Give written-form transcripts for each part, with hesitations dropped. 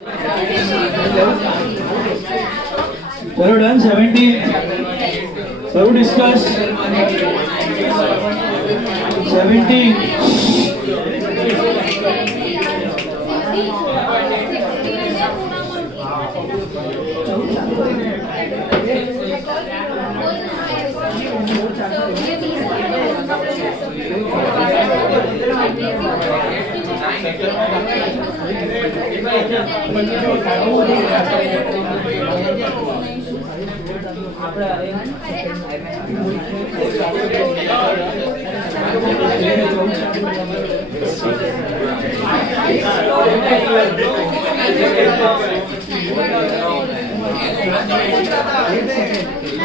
चलो डन 70 करो डिस्कस 70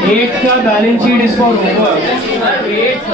8 का balance sheet is for homework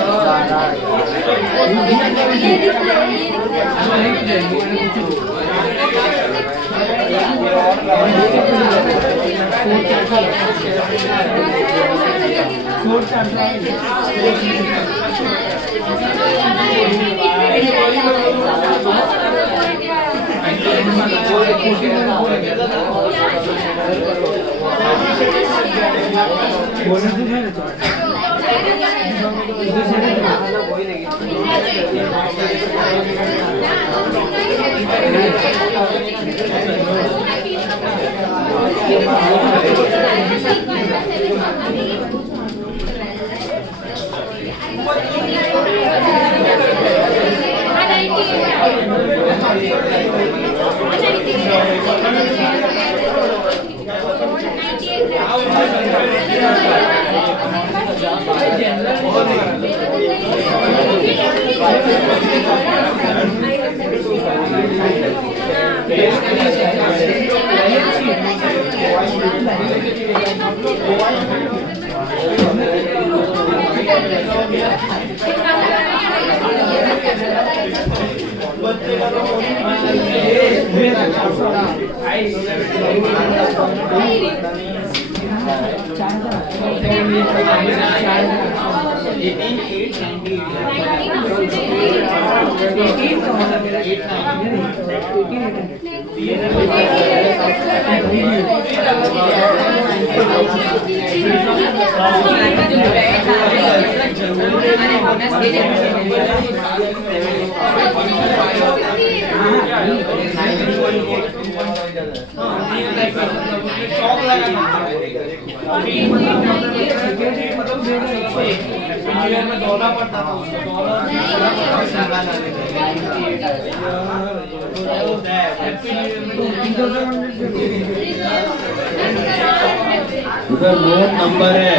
उधर नोट नंबर है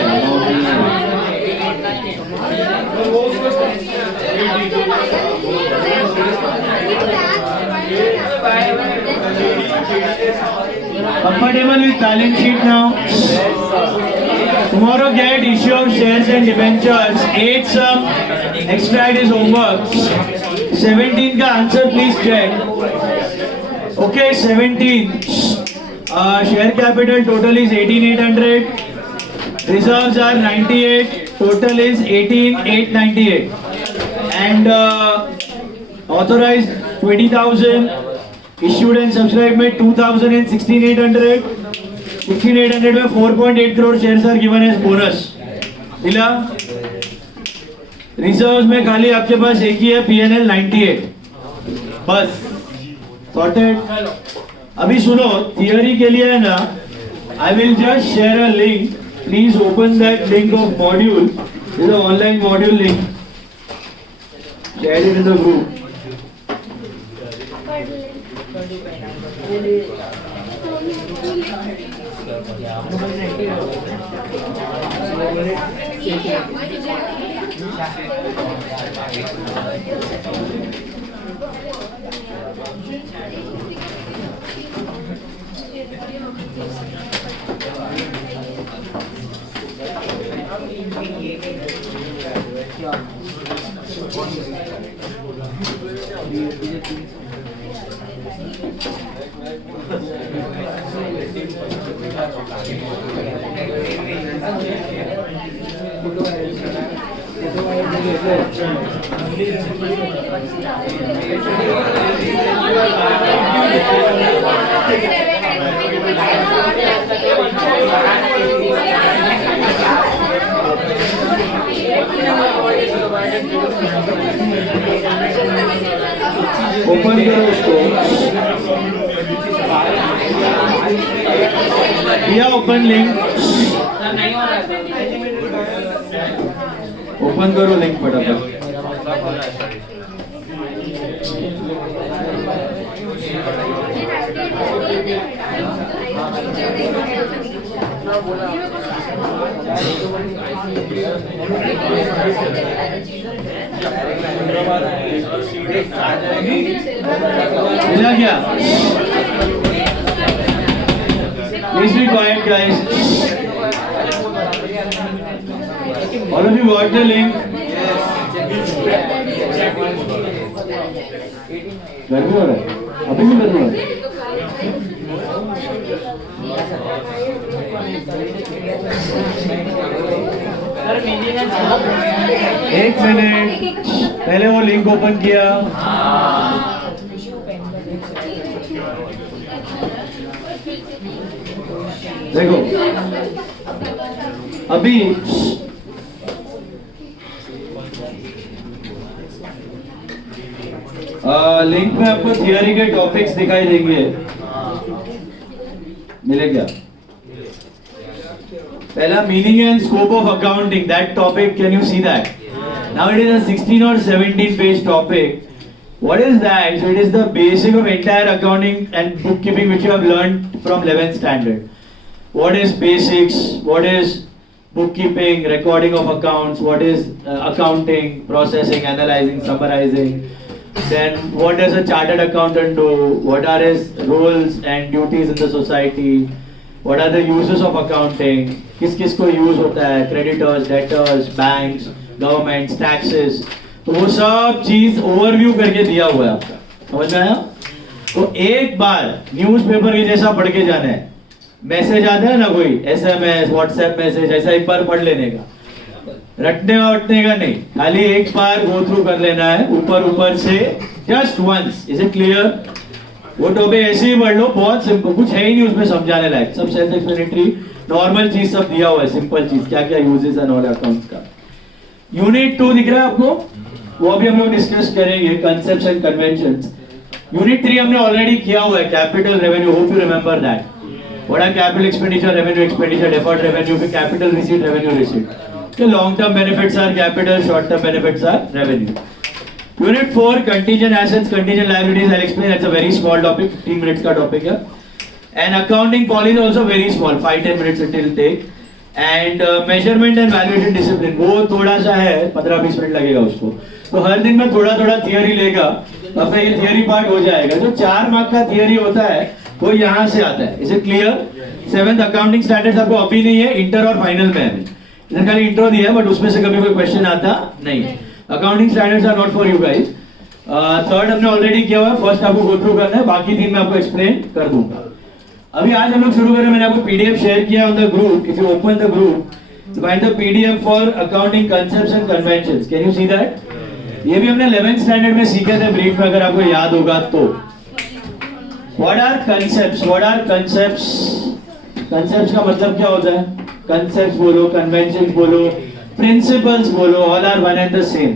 Comfortable with balance sheet now. Tomorrow get issue of shares and debentures. 8 sum extract is homework. 17 का answer please check. Okay, 17. Share capital total is 18,800. Reserves are 98. Total is 18,898. And authorized 20,000. Issued and subscribed में 2,000 and 16,800. 16,800 में 4.8 crore shares are given as bonus. मिला? Reserves में खाली आपके पास एक ही है P&L 98. बस. Sorted. अभी सुनो थियरी के लिए है ना I will just share a link. Please open that link of module. This is an online module link. Share it in the group. Thank you. Open करो उसको, या ओपन लिंक, ओपन करो लिंक फटाफट। मिला क्या? Please be quiet, guys. All of you got the link? गर्मी हो रहा है? अभी भी गर्मी हो रहा है? एक मिनट, पहले वो लिंक ओपन किया। देखो अभी लिंक में आपको थियरी के टॉपिक्स दिखाई देंगे, मिले क्या? पहला meaning and scope of accounting, that topic, can you see that? Now it is a 16 or 17 page topic. What is that? So it is the basic of entire accounting and bookkeeping which you have learned from 11th standard. What is basics? What is bookkeeping, recording of accounts? What is accounting, processing, analyzing, summarizing? Then what does a chartered accountant do? What are his roles and duties in the society? What are the uses of accounting? किस किस को use होता है? Creditors, debtors, banks, governments, taxes. तो वो सब चीज overview करके दिया हुआ है आपका, समझ में आया? तो एक बार न्यूज़पेपर के जैसा पढ़ के जाना है। मैसेज आता है ना कोई SMS, व्हाट्सएप मैसेज, ऐसा एक बार पढ़ लेने का, रटने वटने का नहीं, खाली एक बार गो थ्रू कर लेना है ऊपर ऊपर से, just once. Is it clear? वो टॉपिक ऐसे ही पढ़ लो, बहुत सिंपल, कुछ है ही नहीं उसमें समझाने लायक, सब सेल्फ एक्सप्लेनेटरी नॉर्मल चीज सब दिया हुआ है, सिंपल चीज, क्या क्या यूजेस एंड ऑल अकाउंट्स का। यूनिट 2 दिख रहा है आपको, वो अभी हम लोग डिस्कस करेंगे, कंसेप्ट्स एंड कन्वेंशंस। यूनिट 3 हमने ऑलरेडी किया हुआ है, capital revenue, hope you remember that. What are capital expenditure, revenue expenditure, deferred revenue, फिर कैपिटल रिसीट, रेवेन्यू रिसीट। के long term benefits are capital, short term benefits are revenue. Unit 4 contingent assets, contingent liabilities, I explain, that's a very small topic, 15 minutes का टॉपिक है। And accounting policy also very small, 5-10 minutes it will take. And measurement and valuation discipline, वो थोड़ा सा है, 15-20 minute लगेगा उसको। तो हर दिन में थोड़ा थोड़ा थियरी लेगा, अब ये थियरी पार्ट हो जाएगा। जो 4 मार्क का थियरी होता है वो यहाँ से आता है। Is it clear? 7th accounting standards आपको अभी नहीं है, इंटर और फाइनल में है। इधर खाली इंट्रो दिया है, बट उसमें से कभी कोई क्वेश्चन आता नहीं। Accounting standards are not for you guys. 3rd हमने ऑलरेडी किया हुआ है, फर्स्ट आपको गो थ्रू करना है, बाकी 3 मैं आपको एक्सप्लेन कर दूंगा। अभी आज हम लोग शुरू करें, मैंने आपको PDF शेयर किया on the group. If you open the group, find the PDF for accounting concepts and conventions. Can you see that? ये भी हमने 11th स्टैंडर्ड में सीखे थे ब्रीफ में, अगर आपको याद होगा तो। What are concepts? What are concepts? Concepts का मतलब क्या होता है? Concepts बोलो, conventions बोलो, principles बोलो, all are one and the same.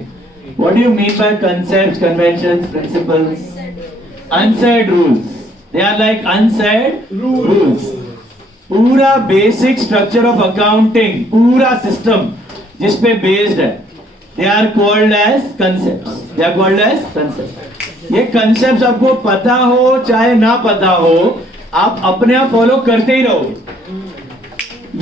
What do you mean by concepts, conventions, principles? Unsaid rules. They are like unsaid rules. पूरा basic structure of accounting, पूरा सिस्टम जिस पे बेस्ड है, they are called as concepts. They are called as concepts. ये concepts आपको पता हो चाहे ना पता हो, आप अपने आप फॉलो करते ही रहोगे।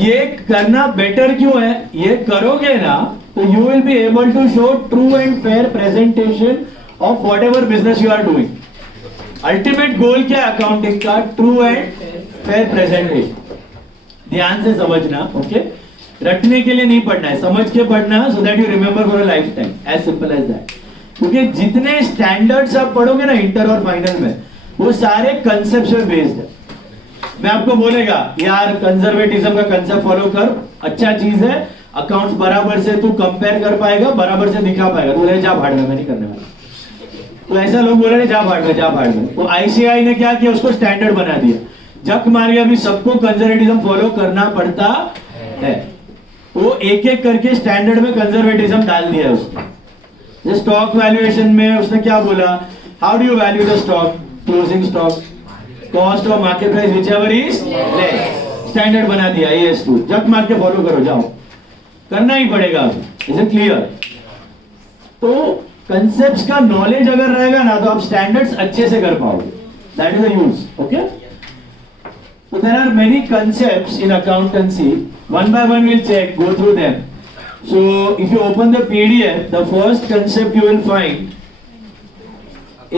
ये करना बेटर क्यों है? ये करोगे ना तो you will be able to show true and fair presentation of whatever business you are doing. Ultimate goal क्या है अकाउंटिंग का? True and fair presentation. ध्यान से समझना, ओके? रटने के लिए नहीं पढ़ना है, समझ के पढ़ना, so that you remember for a lifetime, as simple as that. क्योंकि जितने स्टैंडर्ड्स आप पढ़ोगे ना इंटर और फाइनल में, वो सारे कंसेप्ट पे बेस्ड है। मैं आपको बोलेगा यार कंजर्वेटिज्म का कंसेप्ट फॉलो कर, अच्छा चीज है, अकाउंट्स बराबर से तू कंपेयर कर पाएगा, बराबर से दिखा पाएगा, तू जा भाड़ में, मैं नहीं करने वाला। तो ऐसा लोग बोल रहे जा भाड़ में, जा भाड़ में। तो ICAI ने क्या किया, उसको स्टैंडर्ड बना दिया, जक मार के अभी सबको कंजर्वेटिज्म फॉलो करना पड़ता है। वो एक एक करके स्टैंडर्ड में कंजर्वेटिज्म डाल दिया है उसने। स्टॉक वैल्यूएशन में उसने क्या बोला How do you value the stock? Closing stock, cost of market price, whichever is less. Standard बना दिया AS2. जब मार के फॉलो करो, जाओ, करना ही पड़ेगा. Is it clear? तो concepts का knowledge अगर रहेगा ना, तो आप standards अच्छे से कर पाओगे. That is the use. Okay? So there are many concepts in accountancy. One by one we'll check, go through them. So if you open the PDF, the first concept you will find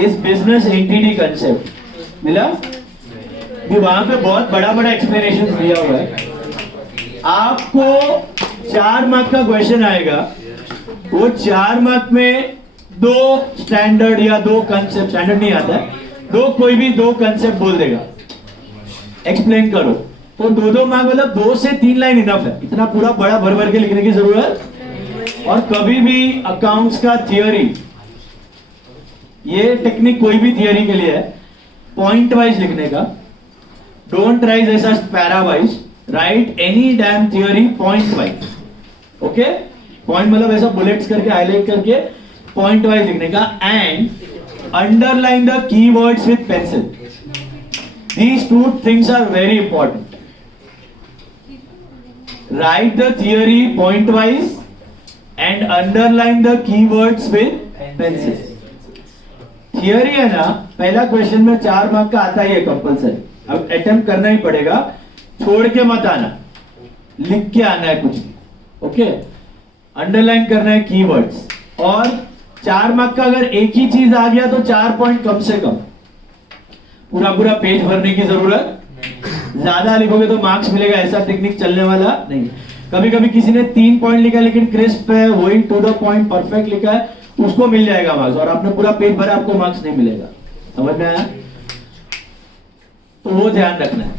is business entity concept. मिला? कि वहां पे बहुत बड़ा बड़ा explanation दिया हुआ है. आपको 4 मार्क का क्वेश्चन आएगा. वो 4 मार्क में 2 स्टैंडर्ड या 2 कंसेप्ट, स्टैंडर्ड नहीं आता है, कोई भी 2 कंसेप्ट बोल देगा, एक्सप्लेन करो. तो 2 मार्क मतलब 2 से 3 लाइन इनफ है. इतना पूरा बड़ा भर भर के लिखने की जरूरत. और कभी भी अकाउंट्स का थियोरी, ये टेक्निक कोई भी थियोरी के लिए है, पॉइंट वाइज लिखने का. डोंट राइट ऐसा para wise, right any damn theory point wise. Okay, point मतलब ऐसा बुलेट्स करके, हाईलाइट करके, पॉइंट वाइज लिखने का. And underline the keywords with pencil. These 2 things are very important. Write the theory point wise and underline the keywords with pencil. Theory है ना, पहला question में 4 मार्क का आता ही है कंपल्सरी. अब अटेम्प्ट करना ही पड़ेगा, छोड़ के मत आना, लिख के आना है कुछ. ओके, अंडरलाइन करना है कीवर्ड्स. और 4 मार्क का अगर एक ही चीज आ गया तो 4 पॉइंट कम से कम. पूरा पूरा पेज भरने की जरूरत, ज्यादा लिखोगे तो मार्क्स मिलेगा, ऐसा टेक्निक चलने वाला नहीं. कभी कभी किसी ने 3 पॉइंट लिखा लेकिन क्रिस्प है, वही टू द पॉइंट परफेक्ट लिखा है, उसको मिल जाएगा मार्क्स. और आपने पूरा पेज भरा, आपको मार्क्स नहीं मिलेगा. समझ में आया? तो वो ध्यान रखना है.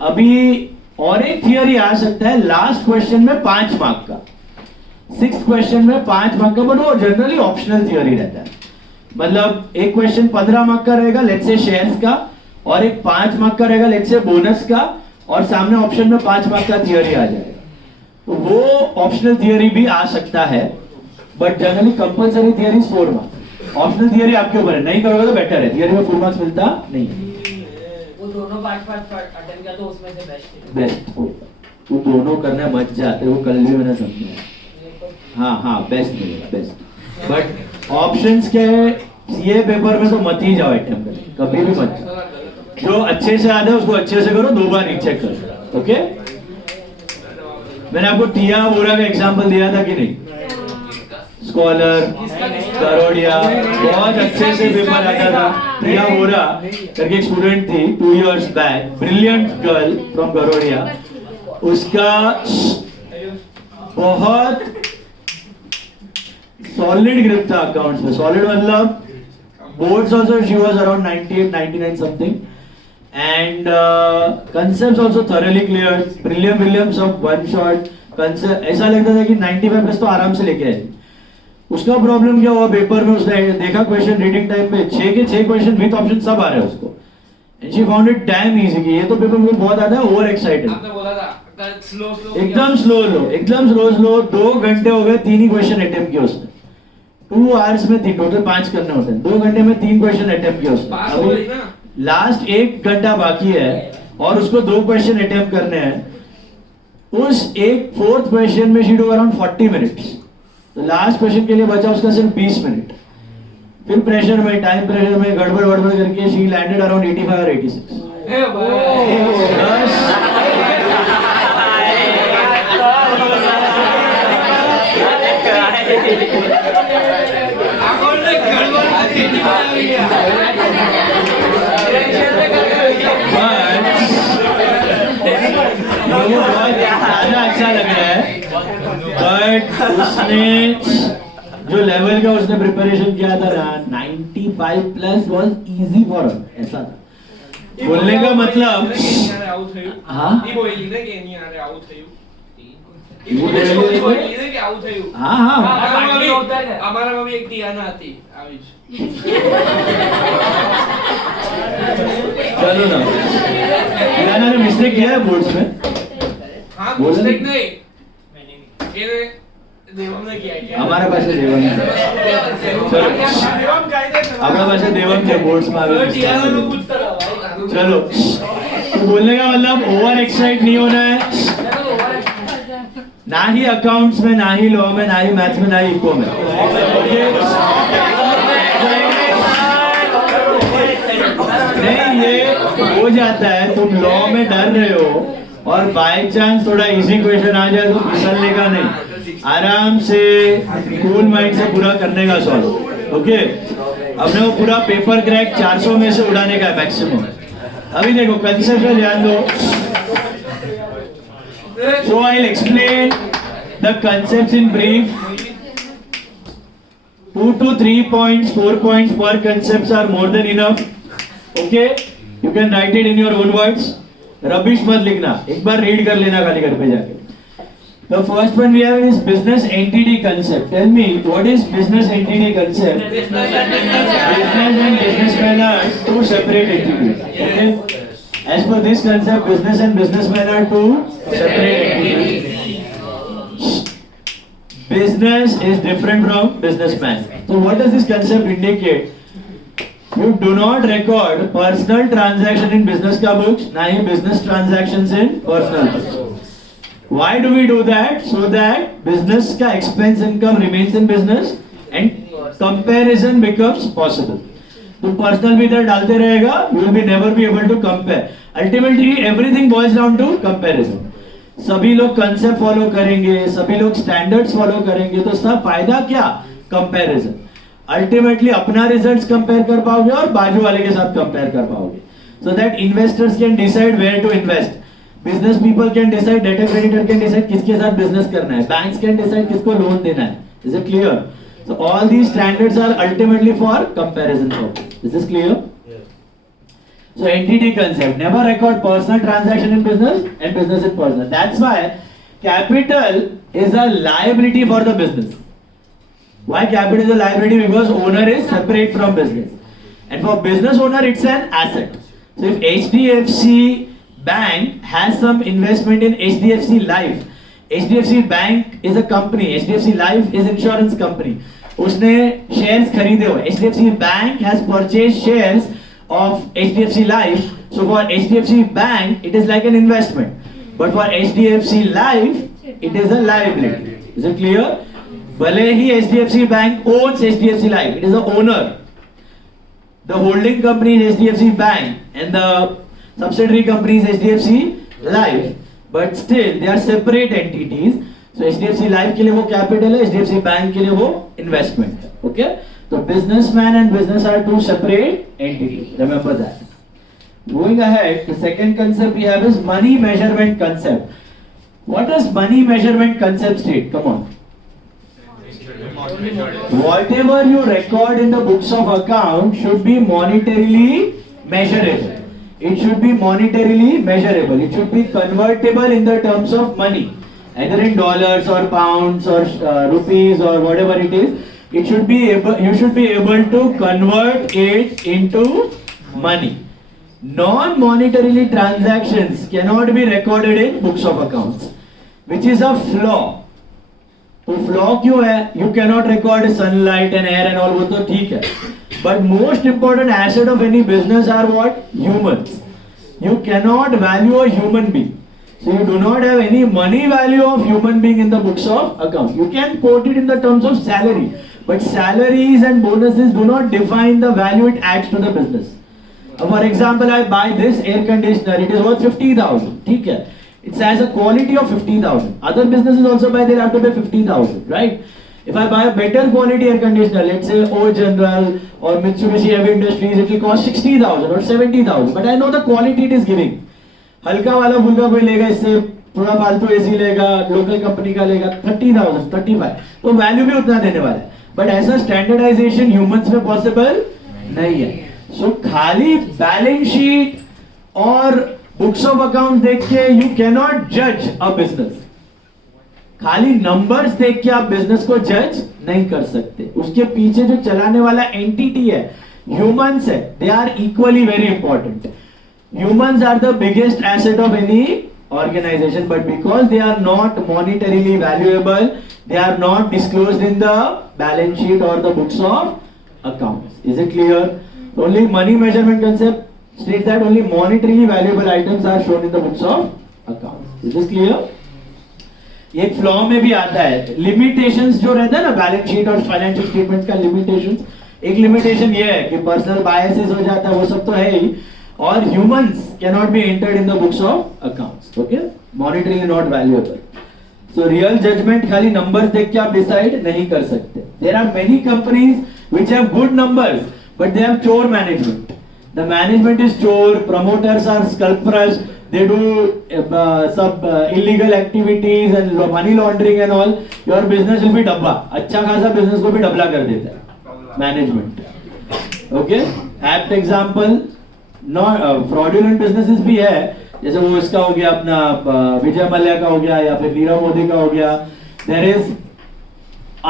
अभी और एक थियरी आ सकता है लास्ट क्वेश्चन में 5 मार्क का, 6th क्वेश्चन में 5 मार्क का, बट वो जनरली ऑप्शनल थियरी रहता है. मतलब एक क्वेश्चन 15 मार्क का रहेगा, लेट्स से शेयर्स का, और एक 5 मार्क का रहेगा, लेट्स से बोनस का, और सामने ऑप्शन में 5 मार्क का थियरी आ जाएगा. तो वो ऑप्शनल थियरी भी आ सकता है, but generally compulsory theory 4 mark. Optional theory आपके ऊपर है, नहीं करोगे तो बेटर है. थियरी में फुल मार्क्स मिलता नहीं. वो दोनों पार्ट अटेम्प्ट किया तो उसमें से बेस्ट होगा. वो दोनों करने मत जाते, वो कल भी मैंने समझा. हाँ, बेस्ट मिलेगा, बेस्ट. बट ऑप्शंस के सीए पेपर में तो मत ही जाओ अटेम्प्ट करने, कभी भी मत. जो अच्छे से आता है उसको अच्छे से करो, 2 बार रीचेक करो. ओके, मैंने आपको टिया वोरा का एग्जांपल दिया था कि नहीं? स्कॉलर, करोड़िया, बहुत अच्छे से पेपर आता था. टिया वोरा करके एक स्टूडेंट थी 2 years back, brilliant girl from करोड़िया. उसका बहुत सॉलिड ग्रिप था अकाउंट्स में. सॉलिड मतलब boards also she was around 98 99 something, and concepts also thoroughly clear. Prelim सब वन शॉट कंसेप्ट. ऐसा लगता था कि 95 प्लस तो आराम से लेके आए. उसका प्रॉब्लम क्या हुआ, पेपर में उसने देखा क्वेश्चन रीडिंग टाइम पे 6 के 6 क्वेश्चन विद ऑप्शन सब आ रहे हैं उसको. And she found it dam easy कि ये तो पेपर मुझे बहुत आता है, ओवर एक्साइटेड. आपने बोला था एकदम स्लो. 2 घंटे हो गए, 3 ही क्वेश्चन अटेम्प्ट किए उसने. 2 आवर्स में 3, टोटल 5 करने होते हैं. 2 घंटे में 3 क्वेश्चन अटेम्प्ट किए उसने. अभी लास्ट 1 घंटा बाकी है और उसको 2 क्वेश्चन अटेम्प्ट करने हैं. उस एक 4th क्वेश्चन में शी टुक अराउंड 40 मिनट्स. तो लास्ट क्वेश्चन के लिए बचा उसका सिर्फ 20 मिनट. फिर प्रेशर में, टाइम प्रेशर में गड़बड़ करके शी लैंडेड अराउंड 85 और 86. ज्यादा अच्छा लग रहा है, बट उसने जो लेवल का उसने प्रिपरेशन किया था ना, 95 plus was easy for her. ऐसा था. बोलने का मतलब हाँ અમારામાં બી એક ટિયાના હતી આવી જ. चलो ना, टियाना ने मिस्टेक किया है बोर्ड्स में. हाँ मिस्टेक नहीं, એને અમારા પાસે દેવમ છે. ચલો આપણા પાસે देवम છે બોર્ड्स में चलो तो बोलने का मतलब ओवर एक्साइट नहीं होना है, ना ही अकाउंट्स में, ना ही लॉ में, ना ही मैथ्स में, ना ही इको में. नहीं, ये हो जाता है तुम लॉ में डर रहे हो और बाय चांस थोड़ा इजी क्वेश्चन आ जाए तो फिसलने का नहीं, आराम से कूल माइंड से पूरा करने का सॉल्व. ओके, अपने को पूरा पेपर क्रैक 400 में से उड़ाने का मैक्सिमम. अभी देखो कंसेप्ट में ध्यान दो. So I'll explain the concepts in brief. 2 to 3 points, 4 points per concepts are more than enough. Okay, you can write it in your own words. Rubbish मत लिखना, एक बार रीड कर लेना खाली घर पे जाके. The first one we have is business entity concept. Tell me, what is business entity concept? Business and businessmen are two separate entities. Okay? As per this concept, business and businessmen are two separate entities. Business is different from businessman. So what does this concept indicate? You do not record personal transaction in business का books, ना ही business transactions in personal books. Why do we do that? So that business का expense income remains in business and comparison becomes possible. तुम personal भी इधर डालते रहेगा, you will be never be able to compare. Ultimately everything boils down to comparison. सभी लोग concept follow करेंगे, सभी लोग standards follow करेंगे, तो सब फायदा क्या? Comparison. Ultimately अपना results compare कर पाओगे और बाजू वाले के साथ compare कर पाओगे. So that investors can decide where to invest. Business people can decide, debtor creditor can decide किसके साथ business करना है. Banks can decide किसको loan देना है. Is it clear? So all these standards are ultimately for comparison purpose. Is this clear? Yes. So entity concept. Never record personal transaction in business and business in personal. That's why capital is a liability for the business. Why capital is a liability? Because owner is separate from business. And for business owner, it's an asset. So if HDFC Bank has some investment in HDFC Life, HDFC Bank is a company, HDFC Life is insurance company. उसने shares खरीदे हुए. HDFC Bank has purchased shares of HDFC Life. So for HDFC Bank, it is like an investment. But for HDFC Life, it is a liability. Is it clear? भले ही HDFC Bank owns HDFC Life, it is the owner. The holding company is HDFC Bank and the subsidiary company is HDFC Life, but still they are separate entities. So HDFC Life के लिए वो capital है, HDFC Bank के लिए वो investment है. Okay? So businessman and business are two separate entities. Remember that. Going ahead, the second concept we have is money measurement concept. What does money measurement concept state? Come on. Whatever you record in the books of account should be monetarily measurable. It should be monetarily measurable. It should be convertible in the terms of money, either in dollars or pounds or rupees or whatever it is. It should be able. You should be able to convert it into money. Non-monetarily transactions cannot be recorded in books of accounts, which is a flaw. तो flaw क्यों है? You cannot record sunlight and air and all, वो तो ठीक है, but most important asset of any business are what? Humans. You cannot value a human being, so you do not have any money value of human being in the books of accounts. You can quote it in the terms of salary, but salaries and bonuses do not define the value it adds to the business. For example, I buy this air conditioner, it is worth 50,000, ठीक है, it has a quality of 50,000. Other businesses also buy, they'll have to pay 50,000, right? If I buy a better quality air conditioner, let's say O General or Mitsubishi Heavy Industries, it will cost 60,000 or 70,000. But I know the quality it is giving. हल्का वाला फुल्का कोई लेगा इससे, थोड़ा फालतू AC लेगा, local company का लेगा 30,000, 35, तो वैल्यू भी उतना देने वाला है. बट ऐसा स्टैंडर्डाइजेशन ह्यूमंस में पॉसिबल नहीं है. सो खाली बैलेंस शीट और बुक्स ऑफ अकाउंट देख के यू कैनॉट जज अ बिजनेस. खाली नंबर्स देख के आप बिजनेस को जज नहीं कर सकते. उसके पीछे जो चलाने वाला एंटिटी है, ह्यूमंस है, they are equally very important. Humans are the biggest asset of any organization, but because they are not monetarily valuable, they are not disclosed in the balance sheet or the books of accounts. Is it clear? Only money measurement concept states that only monetarily valuable items are shown in the books of accounts. Is this clear? एक flaw में भी आता है limitations जो रहता है ना balance sheet और फाइनेंशियल स्टेटमेंट्स का लिमिटेशंस. एक लिमिटेशन ये है कि पर्सनल बायसेस हो जाता है, वो सब तो है ही, और humans can not be entered in the books of accounts. Okay, monitoring not valuable. So real judgement खाली नंबर्स देख के आप डिसाइड नहीं कर सकते. There are many companies which have good numbers but they have चोर मैनेजमेंट. द मैनेजमेंट इज चोर, promoters are scalpers, they do some illegal activities and money laundering and all. Your business will be डब्बा. अच्छा खासा business को भी डबला कर देता है management. Okay, apt example fraudulent businesses भी है, जैसे वो इसका हो गया अपना विजय मल्ल्या का हो गया या फिर नीरव मोदी का हो गया. There is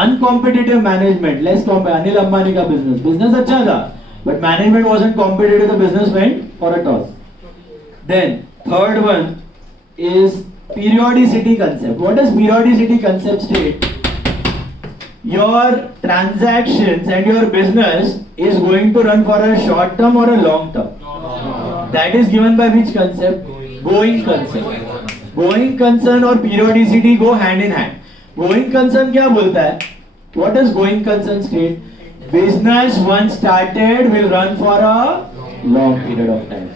uncompetitive management, less Anil Ambani का बिजनेस अच्छा था but management wasn't competitive, the business went for a toss. Then third one is periodicity concept. What does periodicity concept state? Your transactions and your business is going to run for a short term or a long term. That is given by which concept? Going concern. Going concern और periodicity go hand in hand. Going concern क्या बोलता है? What does going concern state? Business once started will run for a long period of time.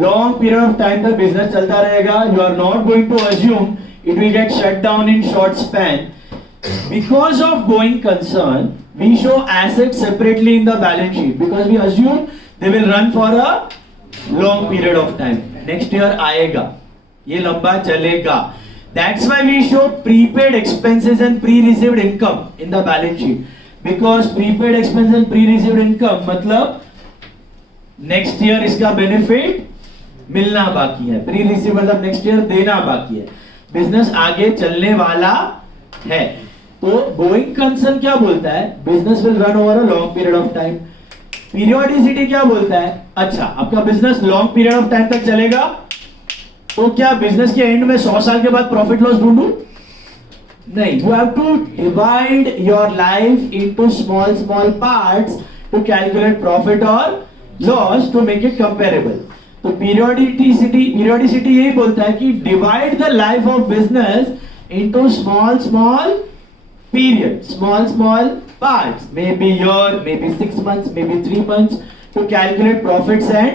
Long period of time तक business चलता रहेगा. You are not going to assume it will get shut down in short span. Because of going concern, we show assets separately in the balance sheet because we assume they will run for a long period of time. Next year आएगा, ये लंबा चलेगा. That's why we show prepaid expenses and pre-received income in the balance sheet. Because prepaid expense and pre-received income मतलब next year इसका benefit मिलना बाकी है, pre receive मतलब नेक्स्ट ईयर देना बाकी है, बिजनेस आगे चलने वाला है. तो गोइंग कंसर्न क्या बोलता है? Business will run over a long period of time. Periodicity क्या बोलता है? अच्छा, आपका business long period of time तक चलेगा, तो क्या बिजनेस के एंड में 100 साल के बाद प्रॉफिट लॉस ढूंढूं? नहीं. You have to divide your life into small small parts to calculate profit और loss to make it comparable. तो पीरियोडिसिटी यही बोलता है कि divide the life of business into small small period, small parts, may be year, may be 6 months, may be 3 months, to calculate profits and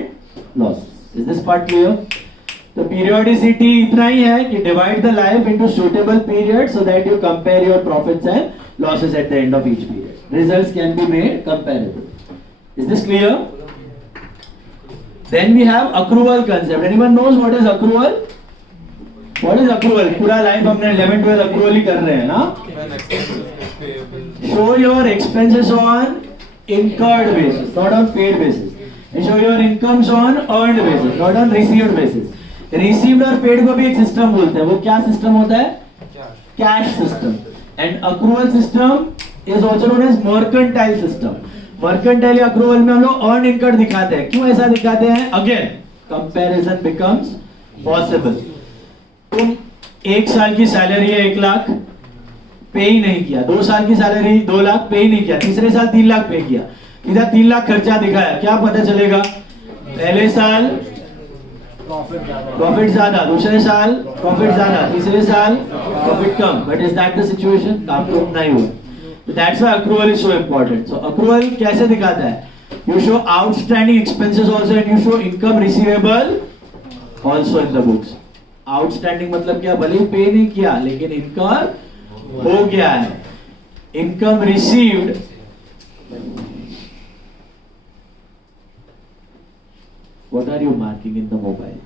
loss. Is this part clear? तो periodicity इतना ही है कि divide the life into suitable period so that you compare your profits and losses at the end of each period. Results can be made comparable. Is this clear? Then we have accrual concept. Anyone knows what is accrual? What is accrual? पूरा life हमने 11th 12th accrual ही कर रहे हैं ना. Show your expenses on incurred basis, not on paid basis. And show your incomes on earned basis, not on received basis. Received और paid को भी एक सिस्टम बोलते हैं. वो क्या सिस्टम होता है? Cash system. And accrual system is also known as mercantile system. Mercantile accrual में हम लोग अर्न इनकम दिखाते हैं. क्यों ऐसा दिखाते हैं? Again comparison becomes possible. तुम 1 साल की सैलरी है 1 लाख, पे ही नहीं किया. 2 साल की सैलरी 2 लाख, पे ही नहीं किया. तीसरे साल 3 लाख पे किया. इधर 3 लाख खर्चा दिखाया. क्या पता चलेगा? पहले साल प्रॉफिट ज्यादा, दूसरे साल प्रॉफिट ज्यादा, तीसरे साल profit come. But is that the situation? काम तो उतना ही हुआ. That's why accrual is so important. So accrual कैसे दिखाता है? You show outstanding expenses also and you show income receivable also in the books. Outstanding मतलब क्या? भले ही पे नहीं किया लेकिन इनकम हो गया है. Income received what are you marking in the mobile?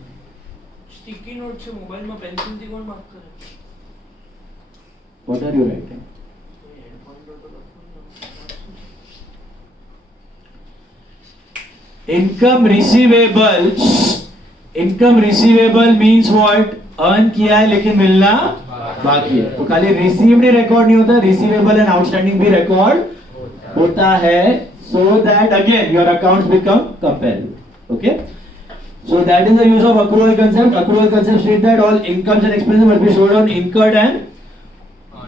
Sticky note से मोबाइल में पेंसिल थी कौन मार्क करे? What are you writing? Income receivable means what? Earn किया है लेकिन मिलना बाकी है. तो खाली रिसीव्ड ही रिकॉर्ड नहीं होता, रिसीवेबल एंड आउटस्टैंडिंग भी रिकॉर्ड होता है, so that again your accounts become comparable. Okay, So that is the use of accrual concept. Accrual concept states that all incomes and expenses must be shown on incurred and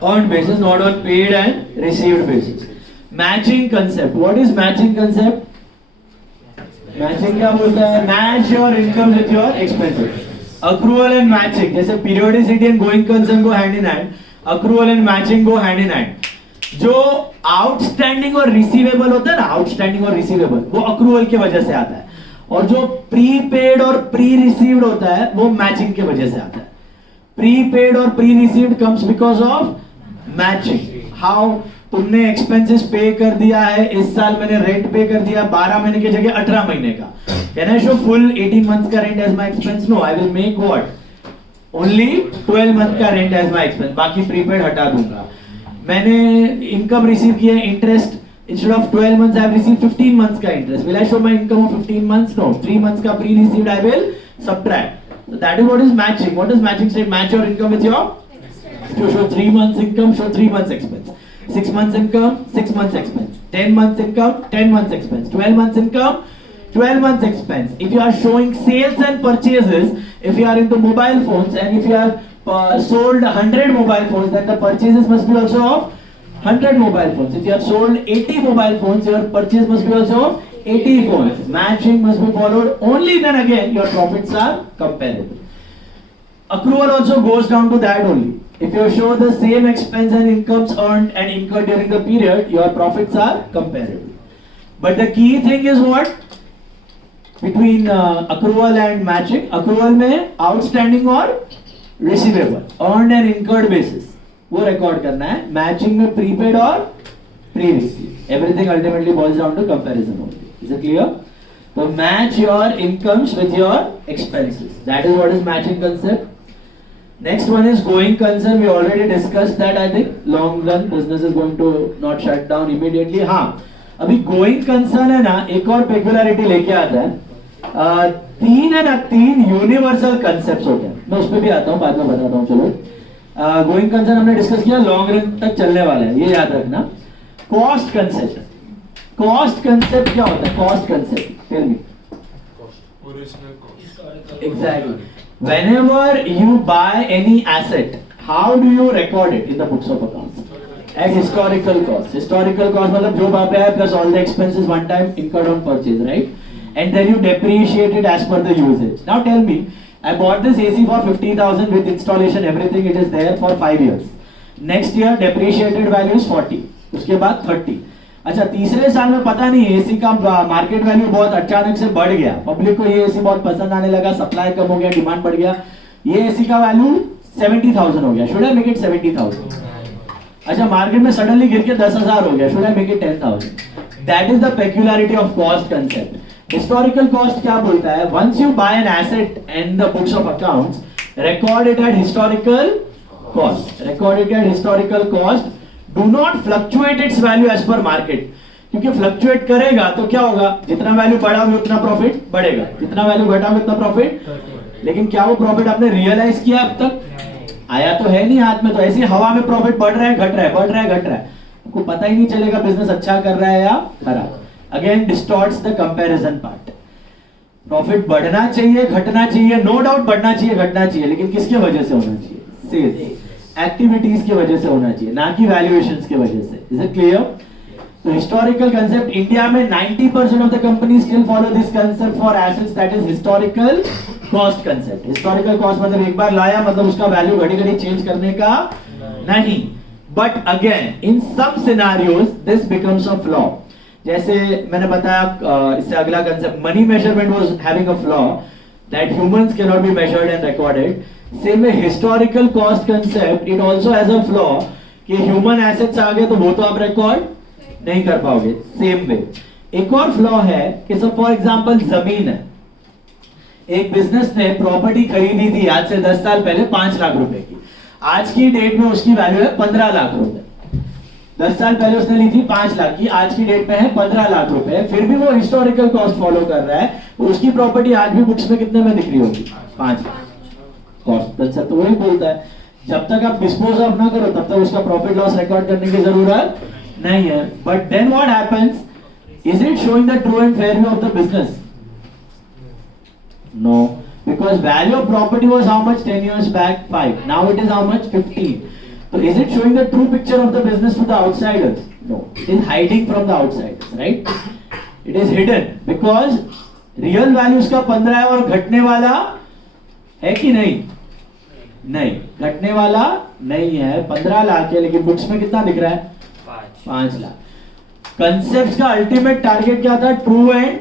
earned basis, not on paid and received basis. Matching concept. What is matching concept? Matching क्या बोलता है? Match your income with your expenses. Accrual and matching, जैसे periodicity and going concern go hand in hand. Accrual and matching go hand in hand. जो outstanding और receivable होता है ना, outstanding और रिसीवेबल, वो अक्रूवल की वजह से आता है, और जो प्रीपेड और प्री रिसीव्ड होता है वो मैचिंग की वजह से आता है. प्रीपेड और pre received comes because of matching. How? तुमने एक्सपेंसेस पे कर दिया है, इस साल मैंने रेंट पे कर दिया 12 महीने की जगह 18 महीने का. Can I show full 18 months का rent as my expense? No, I will make what? Only 12 month का रेंट एज माय एक्सपेंस, बाकी प्रीपेड हटा दूंगा. मैंने इनकम रिसीव किया है, interest, instead of 12 months I have received 15 months का interest. Will I show my income of 15 months? No. 3 months का pre received I will subtract. So that is what is matching. What does matching say? Match your income with your, if you show 3 months income, show 3 months expense. 6 months income, 6 months expense. 10 months income, 10 months expense. 12 months income, 12 months expense. If you are showing sales and purchases, if you are into mobile phones and if you have sold 100 mobile phones, then the purchases must be also of 100 mobile phones. If you have sold 80 mobile phones, your purchase must be also of 80 phones. Matching must be followed. Only then again your profits are comparable. Accrual also goes down to that only. If you show the same expense and incomes earned and incurred during the period, your profits are comparable. But the key thing is what? Between accrual and matching. Accrual में outstanding और receivable, earned and incurred basis, वो record करना है. Matching में prepaid और pre receive. Everything ultimately boils down to comparison only. Is it clear? तो match your incomes with your expenses. That is what is matching concept. Next one is going concern. We already discussed that. I think long run business is going to not shut down immediately. हाँ, अभी going concern है ना, एक और पेक्युलरिटी लेके आता है. 3 है ना, 3 यूनिवर्सल कंसेप्ट्स होते हैं. मैं उस पर भी आता हूँ, बाद में बताता हूँ. चलो, गोइंग कंसर्न हमने डिस्कस किया, लॉन्ग रन तक चलने वाला है, ये याद रखना. Cost concept. कॉस्ट कंसेप्ट क्या होता है? Cost concept, tell me. Original cost. Exactly. Whenever you buy any asset, how do you record it in the books of accounts? At historical cost. Historical cost मतलब जो वहां पे है plus all the expenses one time incurred on purchase, right? And then you depreciate it as per the usage. Now tell me, I bought this AC for 50,000 with installation, everything. It is there for 5 years. Next year depreciated value is 40. उसके बाद 30. अच्छा, तीसरे साल में पता नहीं AC का market value बहुत अचानक से बढ़ गया, पब्लिक को ये AC बहुत पसंद आने लगा, सप्लाई कम हो गया, डिमांड बढ़ गया, ये AC का वैल्यू 70,000 हो गया. Should I make it 70,000? अच्छा, मार्केट में सडनली गिर के 10,000 हो गया. Should I make it 10,000? That is the peculiarity of cost concept. Historical cost क्या बोलता है? Once you buy an asset in the books of accounts, record it at historical cost. Record it at historical cost. Do not fluctuate its value as per market, क्योंकि fluctuate करेगा तो क्या होगा? जितना value बढ़ाओगे उतना प्रॉफिट बढ़ेगा, जितना value घटाओगे उतना प्रॉफिट. लेकिन क्या वो प्रॉफिट आपने रियलाइज किया? अब तक आया तो है नहीं हाथ में. तो ऐसी हवा में प्रॉफिट बढ़ रहा है, घट रहा है, बढ़ रहा है, घट रहा है, आपको पता ही नहीं चलेगा बिजनेस अच्छा कर रहा है या खराब. Again distorts the comparison part. Profit बढ़ना चाहिए, घटना चाहिए, नो डाउट बढ़ना चाहिए, घटना चाहिए, लेकिन किसके वजह से होना चाहिए? सेल्स एक्टिविटीज की वजह से होना चाहिए, ना कि वैल्यूएशंस की वजह से. Is it clear? तो हिस्टोरिकल कंसेप्ट, इंडिया में 90% of the company still follow this concept for assets, that is historical cost concept. Historical cost मतलब एक बार लाया, मतलब उसका वैल्यू घड़ी घड़ी चेंज करने का नहीं. But again in some scenarios this becomes a flaw. जैसे मैंने बताया, इससे अगला concept, money measurement was having a flaw that humans can not be measured and recorded. Same में historical cost concept, it also has a flaw कि human assets आ गए तो वो तो आप रिकॉर्ड नहीं कर पाओगे. सेम वे एक और फ्लॉ है कि सब फॉर एग्जांपल जमीन है, एक बिजनेस ने प्रॉपर्टी खरीदी थी आज से 10 साल पहले 5 लाख रुपए की, आज की डेट में उसकी वैल्यू है 15 लाख रुपए. 10 साल पहले उसने ली थी 5 लाख की, आज की डेट पे है 15 लाख रुपए. फिर भी वो हिस्टोरिकल कॉस्ट फॉलो कर रहा है, उसकी प्रॉपर्टी आज भी बुक्स में कितने में दिख रही होगी? 5 लाख. कॉस्ट कंसेप्ट तो वही बोलता है, जब तक आप डिस्पोज ऑफ ना करो तब तक उसका प्रॉफिट लॉस रिकॉर्ड करने की जरूरत नहीं है. But then what happens? Is it showing the true and fair view of the business? No, because value of property was how much 10 years back? 5. Now it is how much? 15. So is it showing the true picture of the business to the outsiders? No, it is hiding from the outsiders, right? It is hidden because real value उसका 15 है और घटने वाला है कि नहीं? नहीं, घटने वाला नहीं है, 15 लाख है, लेकिन बुक्स में कितना दिख रहा है? 5 लाख. कंसेप्ट का अल्टीमेट टारगेट क्या था? True and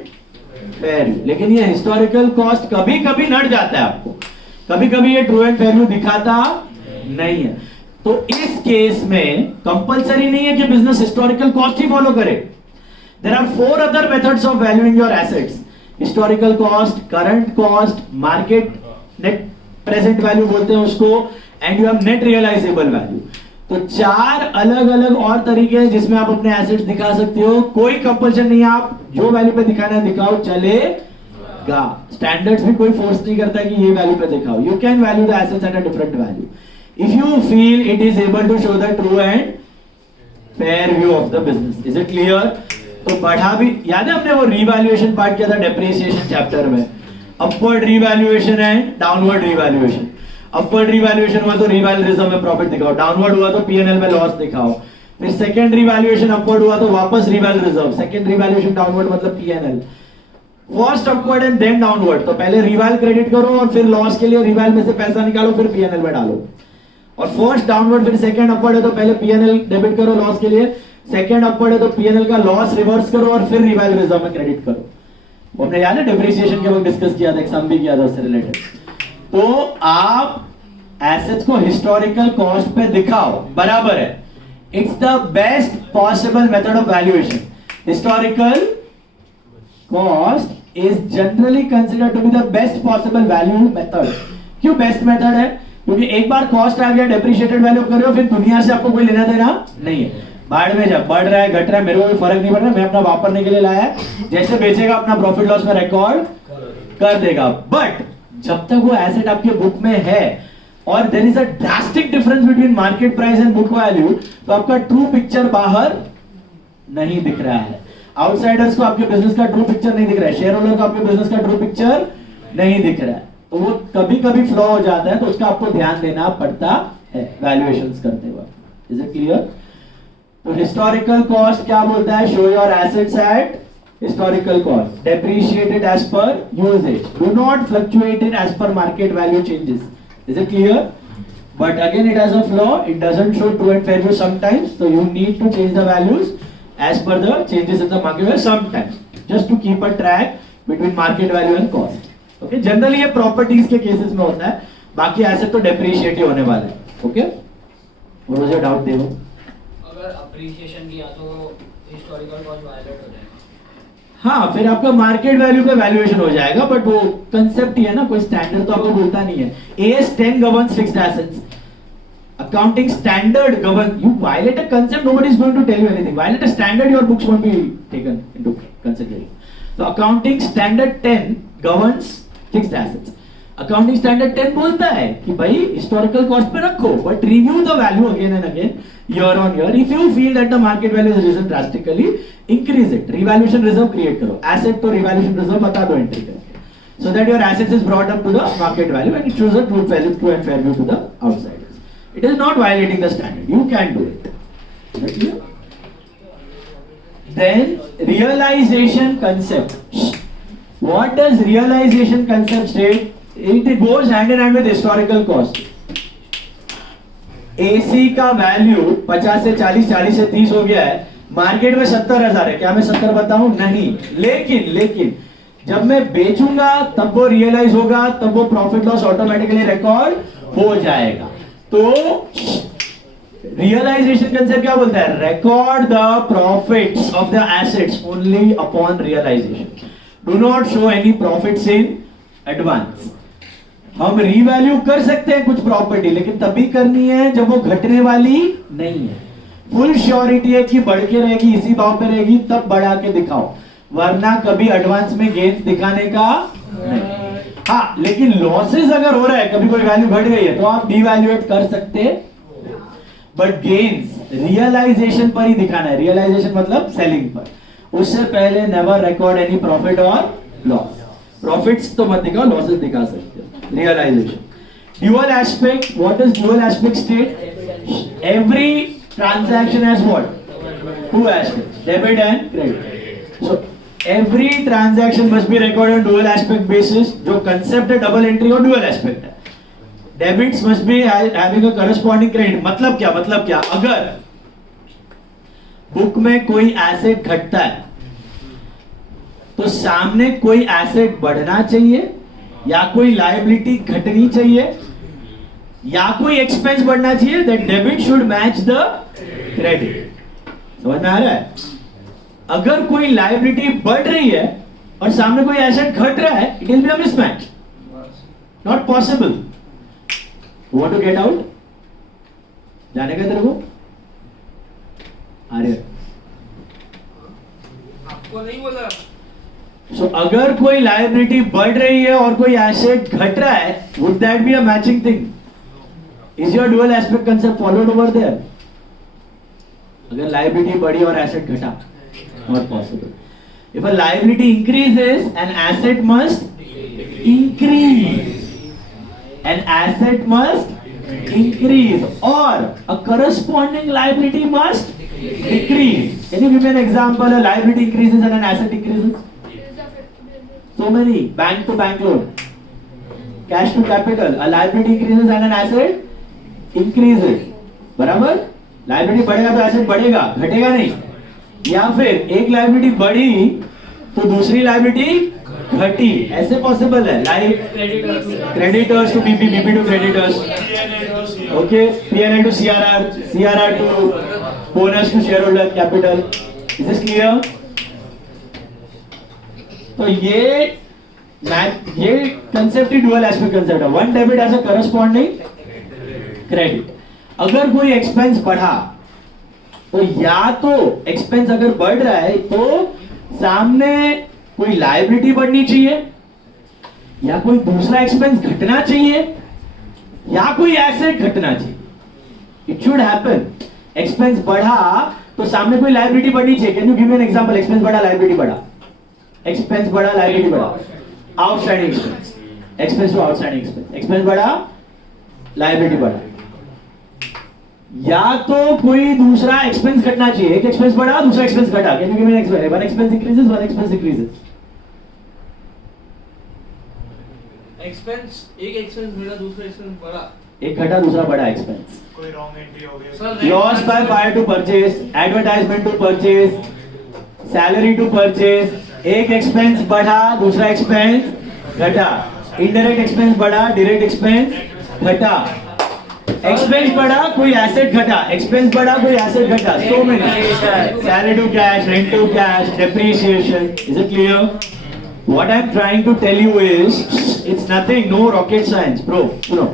fair. लेकिन ये हिस्टोरिकल कॉस्ट कभी कभी नट जाता है आपको, कभी कभी ये ट्रू एंड फेयर व्यू दिखाता नहीं है. तो इस केस में कंपलसरी नहीं है कि बिजनेस हिस्टोरिकल कॉस्ट ही फॉलो करे. There are 4 other methods of valuing your assets. Historical cost, current cost, market net present value बोलते हैं उसको, and you have net realisable value. तो 4 अलग अलग और तरीके हैं जिसमें आप अपने एसेट्स दिखा सकते हो. कोई कंपल्शन नहीं है, आप जो वैल्यू पे दिखाना है दिखाओ, चलेगा. स्टैंडर्ड्स भी कोई फोर्स नहीं करता है कि ये वैल्यू पे दिखाओ. You can value the assets at a different value if you feel it is able to show the true and fair view of the business. Is it clear? तो बढ़ा भी याद है हमने वो रिवैल्यूएशन पार्ट किया था डेप्रिसिएशन चैप्टर में. Upward revaluation and downward revaluation. Upward revaluation हुआ तो रिवैल्यूएशन रिजर्व में प्रॉफिट दिखाओ, डाउनवर्ड हुआ तो पीएनएल में लॉस दिखाओ. फिर सेकंड रिवैल्यूएशन अपवर्ड हुआ तो वापस revaluation reserve, second revaluation downward मतलब PNL. First upward and then downward, तो पहले रिवैल क्रेडिट करो और फिर लॉस के लिए रिवैल में से पैसा निकालो, फिर पीएनएल में डालो. और फर्स्ट डाउनवर्ड फिर सेकंड अपवर्ड है तो पहले पीएनएल डेबिट करो लॉस के लिए, सेकंड अपवर्ड है तो पीएनएल का लॉस रिवर्स करो और फिर रिवैल्यूएशन रिजर्व में क्रेडिट करो. हमने याद है डेप्रिसिएशन के वक्त डिस्कस किया था, एग्जाम भी किया था उससे रिलेटेड. तो आप एसेट्स को हिस्टोरिकल कॉस्ट पे दिखाओ, बराबर है. It's the best possible method of valuation. Historical cost is generally considered to be the best possible value method. क्यों बेस्ट मेथड है? क्योंकि एक बार कॉस्ट आ गया, डेप्रिशिएटेड वैल्यू कर रहे हो, फिर दुनिया से आपको कोई लेना देना नहीं है. बाढ़ में जब बढ़ रहा है घट रहा है मेरे को कोई फर्क नहीं पड़ रहा, मैं अपना वापरने के लिए लाया है, जैसे बेचेगा अपना प्रॉफिट लॉस में रिकॉर्ड कर देगा. बट जब तक वो एसेट आपके बुक में है और there is a drastic difference between market price and book value, तो आपका ट्रू पिक्चर बाहर नहीं दिख रहा है. आउटसाइडर्स को आपके बिजनेस का ट्रू पिक्चर नहीं दिख रहा है, शेयर होल्डर को आपके बिजनेस का ट्रू पिक्चर नहीं दिख रहा है. तो वो कभी कभी फ्लॉ हो जाता है, तो उसका आपको ध्यान देना पड़ता है वैल्यूएशंस करते वक्त. Is it clear? तो हिस्टोरिकल कॉस्ट क्या बोलता है? Show your assets at historical cost, depreciated as per usage, do not fluctuate it as per market value changes. Is it clear? But again it has a flaw, it doesn't show true and fair value sometimes, so you need to change the values as per the changes in the market value sometimes, just to keep a track between market value and cost. Okay, generally ये properties के cases में होता है, बाकी asset तो depreciate ही होने वाला है. Okay, what was your doubt देवो? अगर appreciation किया तो historical cost violate हो जाएगा. हाँ, फिर आपका मार्केट वैल्यू पे वैल्यूएशन हो जाएगा, बट वो कंसेप्ट ही है ना, कोई स्टैंडर्ड तो आपको बोलता नहीं है. AS 10 governs fixed assets. Accounting standard govern. You violate a concept, nobody is going to tell you anything. Violate a standard, your books won't be taken into consideration. So accounting standard 10 governs fixed assets. Accounting standard 10 बोलता है कि भाई historical cost पे रखो, but review the value again and again year on year. If you feel that the market value is risen drastically, increase it. Revaluation reserve create करो, asset तो revaluation reserve बता दो एंट्री करके, so that your assets is brought up to the market value and it shows a true value, true and fair view to the outsiders. It is not violating the standard, you can do it. Then realization concept. What does realization concept state? It goes hand in hand with historical cost. AC का value 50 से 40, 40 से 30 हो गया है, market में 70,000 है. क्या मैं 70 बताऊं? नहीं. लेकिन जब मैं बेचूंगा तब वो रियलाइज होगा, तब वो प्रॉफिट लॉस ऑटोमेटिकली रिकॉर्ड हो जाएगा. तो रियलाइजेशन कंसेप्ट क्या बोलता है? Record the profits of the assets only upon realisation. Do not show any profits in advance. हम रीवैल्यू कर सकते हैं कुछ प्रॉपर्टी, लेकिन तभी करनी है जब वो घटने वाली नहीं है. फुल श्योरिटी है कि बढ़ के रहेगी, इसी भाव पे रहेगी, तब बढ़ा के दिखाओ, वरना कभी एडवांस में गेन्स दिखाने का नहीं. हाँ, लेकिन लॉसेस अगर हो रहा है, कभी कोई वैल्यू घट गई है, तो आप डिवैल्यूएट कर सकते, बट गेन्स रियलाइजेशन पर ही दिखाना है. रियलाइजेशन मतलब सेलिंग पर. उससे पहले नेवर रिकॉर्ड एनी प्रॉफिट और लॉस. प्रॉफिट्स तो मत दिखाओ, लॉसेस दिखा सकते हो. Realisation. Dual aspect. What does dual aspect state? Every transaction has what? Two aspects, debit and credit. So every transaction must be recorded on dual aspect basis. जो concept है double entry और dual aspect है. Debits must be having a corresponding credit. मतलब क्या? अगर book में कोई asset घटता है तो सामने कोई एसेट बढ़ना चाहिए या कोई लायबिलिटी घटनी चाहिए या कोई एक्सपेंस बढ़ना चाहिए. That debit should match the credit. समझ में आ रहा है? अगर कोई लायबिलिटी बढ़ रही है और सामने कोई एसेट घट रहा है, it will be a mismatch. Not possible. Want to get out? जाने का तेरे को? अरे आपको नहीं बोला. सो अगर कोई लायबिलिटी बढ़ रही है और कोई एसेट घट रहा है, would that be a matching thing? Is your dual aspect concept followed over there? अगर लायबिलिटी बढ़ी और एसेट घटा, not possible. If a liability increases an asset must increase. An asset must increase or a corresponding liability must decrease. Can you give me an example? A liability increases and an asset increases. So many. Bank to bank loan, cash to capital. A liability increases and an asset increases. बराबर? Liability बढ़ेगा तो asset बढ़ेगा, घटेगा नहीं. या फिर एक liability बढ़ी तो दूसरी liability घटी. ऐसे पॉसिबल है. Creditors to BP, BP to creditors. Okay. PNL to CRR, CRR to bonus to share holder capital. Is this clear? तो ये कंसेप्ट ही डुअल एस्पेक्ट कंसेप्ट है. One debit as a corresponding credit. अगर कोई expense बढ़ा तो या तो एक्सपेंस अगर बढ़ रहा है तो सामने कोई लायबिलिटी बढ़नी चाहिए या कोई दूसरा एक्सपेंस घटना चाहिए या कोई एसेट घटना चाहिए. It should happen. एक्सपेंस बढ़ा तो सामने कोई लायबिलिटी बढ़नी चाहिए. Can you give me an example? Expense बढ़ा, लायबिलिटी बढ़ा. एक्सपेंस बढ़ा, लायबिलिटी बढ़ा. Outstanding expense, expense to outstanding expense. Expense बढ़ा, लायबिलिटी बढ़ा. या तो कोई दूसरा एक्सपेंस घटना चाहिए. एक एक्सपेंस बढ़ा, दूसरा एक्सपेंस घटा. Can you give me an expense? One expense increases, one expense decreases. Expense, एक एक्सपेंस मिला, दूसरा एक्सपेंस बढ़ा. एक घटा, दूसरा बढ़ा एक्सपेंस. कोई रॉन्ग एंट्री हो गया. Loss by fire to purchase, advertisement to purchase, salary to purchase. एक एक्सपेंस बढ़ा, दूसरा एक्सपेंस घटा. इनडायरेक्ट एक्सपेंस बढ़ा, डायरेक्ट एक्सपेंस घटा. एक्सपेंस बढ़ा, कोई एसेट घटा. एक्सपेंस बढ़ा, कोई एसेट घटा. So many. Salary to cash, rent to cash, depreciation. Is it clear? What I'm trying to tell you is, it's nothing, no rocket science, bro. सुनो,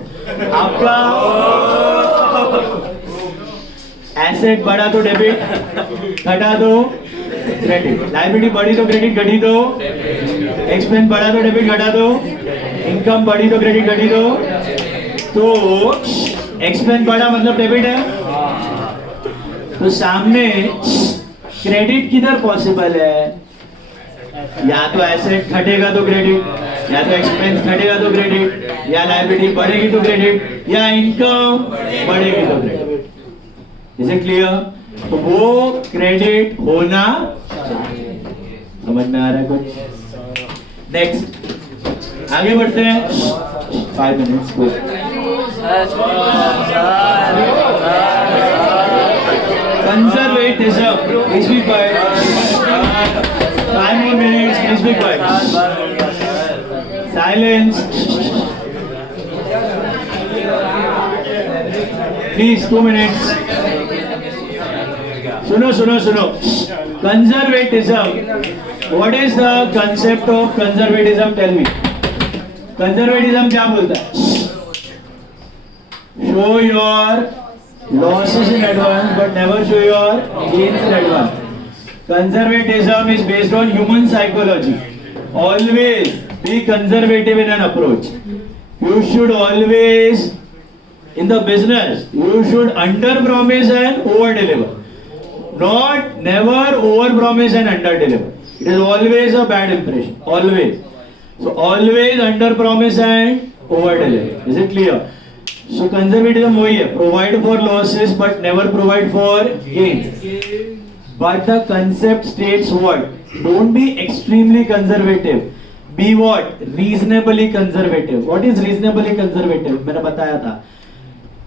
आपका asset बढ़ा तो डेबिट, घटा तो क्रेडिट. लायबिलिटी बढ़ी तो क्रेडिट, घटी तो एक्सपेंस बढ़ा तो डेबिट, घटा तो इनकम, बढ़ी तो क्रेडिट, घटी तो एक्सपेंस बढ़ा मतलब डेबिट है. तो सामने क्रेडिट किधर पॉसिबल है? या तो एसेट घटेगा तो क्रेडिट, या तो एक्सपेंस घटेगा तो क्रेडिट, या लायबिलिटी बढ़ेगी तो क्रेडिट, या इनकम बढ़ेगी तो क्रेडिट. Is it clear? तो वो क्रेडिट होना चाहिए. समझ में आ रहा है कुछ? नेक्स्ट आगे बढ़ते हैं. 5 minutes. Conservatism. Please be quiet. 5 more minutes. Please be quiet. Silence. Please, 2 minutes. सुनो. Conservatism. What is the concept of conservatism? Tell me. Conservatism क्या बोलता है? Show your losses in advance, but never show your gains in advance. Conservatism is based on human psychology. Always be conservative in an approach. You should always, in the business, you should under promise and over deliver. Never over promise and under deliver. It is always a bad impression. Always. So always under promise and over deliver. Is it clear? So conservatism वही है, provide for losses but never provide for gains. But the concept states what? Don't be extremely conservative. Be what? Reasonably conservative. What is reasonably conservative? मैंने बताया था.